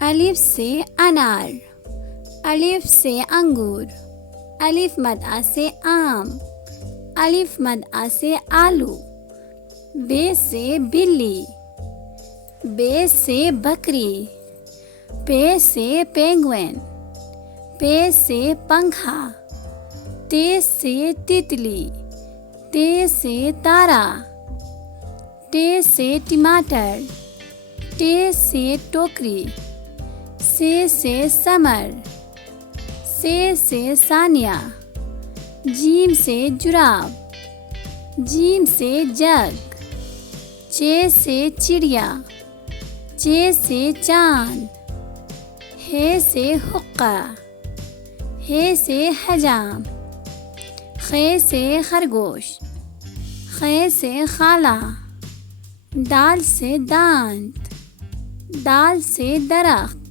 الف سے انار، الف سے انگور، الف مد آ سے آم، الف مد آ سے آلو، بے سے بلی، بے سے بکری، پے سے پینگوئن، پے سے پنکھا، تے سے تتلی، تے سے تارا، ٹے سے ٹماٹر، ٹے سے ٹوکری، سے سمر، سے ثانیہ، جیم سے جراب، جیم سے جگ، چے سے چڑیا، چے سے چاند، ہے سے حقہ، ہے سے حجام، خے سے خرگوش، خے سے خالہ، دال سے دانت، دال سے درخت،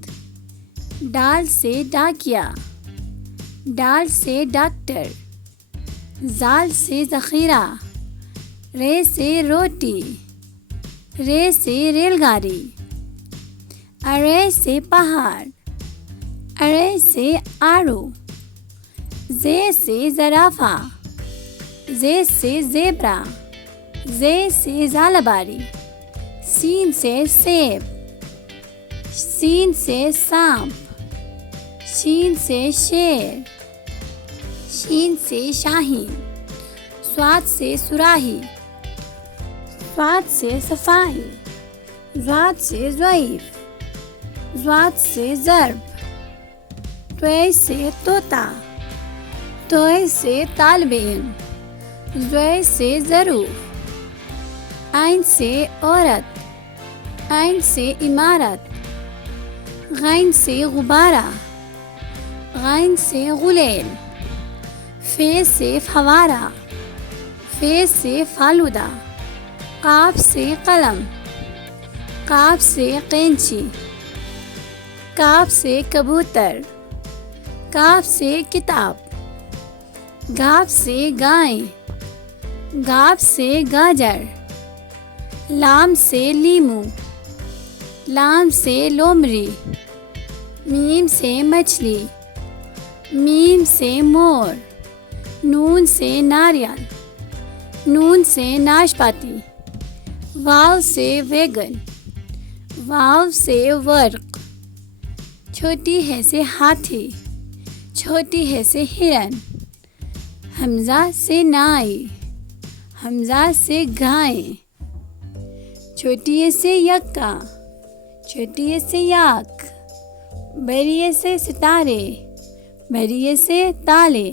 ڈال سے ڈاکیا، ڈال سے ڈاکٹر، زال سے ذخیرہ، رے سے روٹی، رے سے ریل گاڑی، ارے سے پہاڑ، ارے سے آڑو، زے سے زرافہ، زے سے زیبرا، زے سے زالباری، سین سے سیب، سین سے سانپ، شین سے شیر، شین سے شاہین، صاد سے صراحی، صاد سے صفائی، ضاد سے ضعیف، ضاد سے ضرب، طے سے طوطا، طے سے طالب علم، ضے سے ضرور، عین سے عورت، عین سے عمارت، غین سے غبارہ، غین سے غلیل، فے سے فوارہ، فے سے فالودہ، قاف سے قلم، قاف سے قینچی، کاف سے کبوتر، کاف سے کتاب، گاف سے گائیں، گاف سے گاجر، لام سے لیمو، لام سے لومڑی، میم سے مچھلی، میم سے مور، نون سے ناریل، نون سے ناشپاتی، واو سے ویگن، واو سے ورق، چھوٹی ہے سے ہاتھی، چھوٹی ہے سے ہرن، حمزہ سے نائی، حمزہ سے گائیں، چھوٹی سے یکا، چھوٹی سے یاک، بڑی سے ستارے، بڑی سے تالے۔